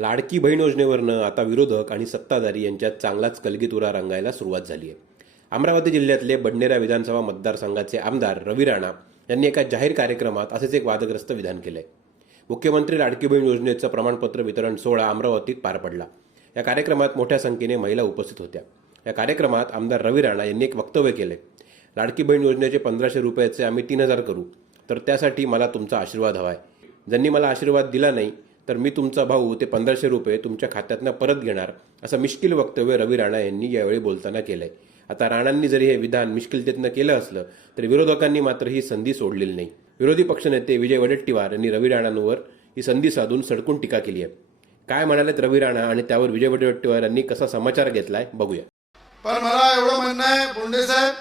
लाडकी बहीण योजनेवरनं आता विरोधक आणि सत्ताधारी यांच्यात चांगलाच कलगीतुरा रंगायला सुरुवात झाली आहे. अमरावती जिल्ह्यातले बडनेरा विधानसभा मतदारसंघाचे आमदार रवी राणा यांनी एका जाहीर कार्यक्रमात असेच एक वादग्रस्त विधान केलंय. मुख्यमंत्री लाडकी बहीण योजनेचं प्रमाणपत्र वितरण सोहळा अमरावतीत पार पडला. या कार्यक्रमात मोठ्या संख्येने महिला उपस्थित होत्या. या कार्यक्रमात आमदार रवी राणा यांनी एक वक्तव्य केले लाडकी बहीण योजनेचे पंधराशे रुपयाचे आम्ही तीन हजार करू. तर त्यासाठी मला तुमचा आशीर्वाद हवाय. ज्यांनी मला आशीर्वाद दिला नाही तर मी तुमचा भाऊ ते पंधराशे रुपये तुमच्या खात्यातनं परत घेणार असं मिश्किल वक्तव्य रवी राणा यांनी यावेळी बोलताना केलंय. आता राणांनी जरी हे विधान मिश्किलतेतनं केलं असलं तरी विरोधकांनी मात्र ही संधी सोडलेली नाही. विरोधी पक्षनेते विजय वडेट्टीवार यांनी रवी राणांवर ही संधी साधून सडकून टीका केली आहे. काय म्हणालेत रवी राणा आणि त्यावर विजय वडेट्टीवार यांनी कसा समाचार घेतलाय बघूया. पण मला एवढं म्हणणं आहे बोंडे साहेब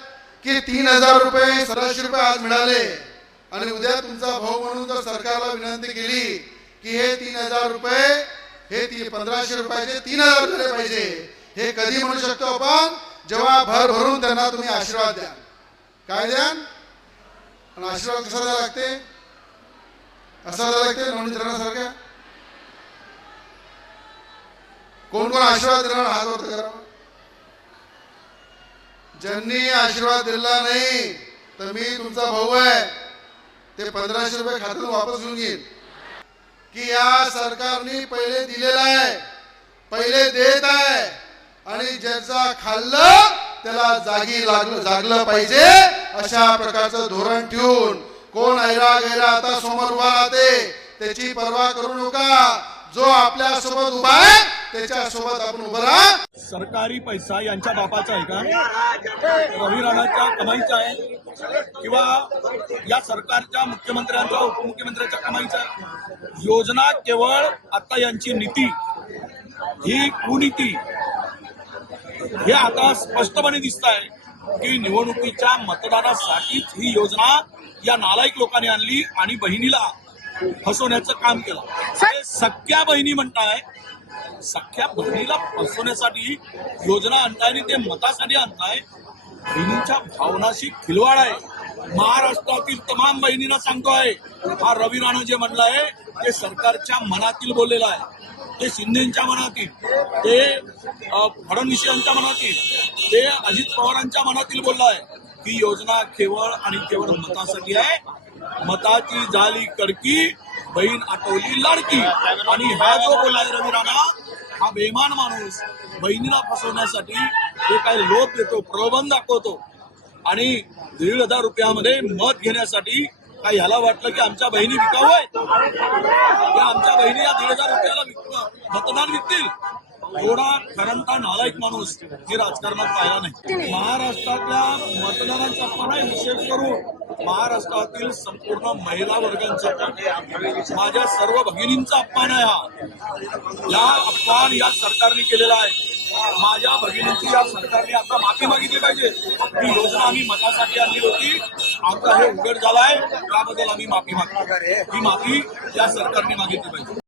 की तीन हजार रुपये सराशे रुपये आज मिळाले. आणि उद्या तुमचा भाऊ म्हणून जर सरकारला विनंती केली की हे तीन हजार रुपये हे ती पंधराशे रुपयाचे तीन हजार झाले पाहिजे. हे कधी म्हणू शकतो आपण? जेव्हा भर भरून त्यांना तुम्ही आशीर्वाद द्या काय द्या आणि आशीर्वाद कसा द्यावा लागते? असा द्यावा लागते नवनीत कोण कोण आशीर्वाद देणार? हात वर करा. ज्यांनी आशीर्वाद दिला नाही तर मी तुमचा भाऊ आहे. ते पंधराशे रुपये खात्यातून वापस घेऊन घेईन की या सरकारने पहिले दिलेलं आहे पहिले देत आहे आणि ज्याचा खाल्लं त्याला जागी लागलं जागलं पाहिजे अशा प्रकारचं धोरण ठेवून कोण ऐरा गैरा आता समोर उभा राहते त्याची पर्वा करू नका. जो आपल्यासोबत उभा आहे त्याच्यासोबत आपण उभं राहा. सरकारी पैसा यांच्या बापाचा आहे का? रवी राणाच्या कमाईचा आहे? किंवा या सरकारच्या मुख्यमंत्र्यांचा उपमुख्यमंत्र्यांच्या कमाईचा आहे? योजना केवळ आता यांची नीती ही कुनीती हे आता स्पष्टपणे दिसत आहे की निवडणुकीच्या मतदानासाठीच ही योजना या नालायक लोकांनी आणली आणि बहिणीला फसवण्याचं काम केलं. हे सख्या बहिणी म्हणताय सख्या बहिणीला फसवण्यासाठी योजना आणताय आणि ते मतासाठी आणताय. बहिणींच्या भावनाशी खिलवाड आहे. महाराष्ट्रातील तमाम बहिणींना सांगतो आहे हा रवी राणू जे म्हणलं आहे ते सरकारच्या मनातील बोललेलं आहे. ते शिंदेच्या मनातील ते फडणवीस यांच्या मनातील ते अजित पवारांच्या मनातील बोललं आहे ही योजना केवळ आणि केवळ मतासाठी आहे. मताची झाली कडकी बहीण आठवली लाडकी. आणि हा जो बोलाय रवी राणा हा बेमान माणूस बहिणीला फसवण्यासाठी जे काही लोक देतो प्रलोभन दाखवतो आणि दीड हजार रुपयामध्ये मत घेण्यासाठी काय ह्याला वाटलं की आमच्या बहिणी विकावं आहेत. की आमच्या बहिणी या दीड हजार रुपयाला विक- मतदान विकतील. एवढा खरंता नालायक माणूस हे राजकारणात पाहिला नाही. महाराष्ट्रातल्या मतदारांचा अपमान आहे विशेष करून महाराष्ट्रातील संपूर्ण महिला वर्गांचा माझ्या सर्व भगिनींचा अपमान आहे हा. या अपमान या सरकारने केलेला आहे. माझ्या भगिनींची या सरकारने आता माफी मागितली पाहिजे. ही योजना आम्ही मतासाठी आणली होती. आमचा हे उघड झालाय. त्याबद्दल आम्ही माफी मागतो. ही माफी या सरकारने मागितली पाहिजे.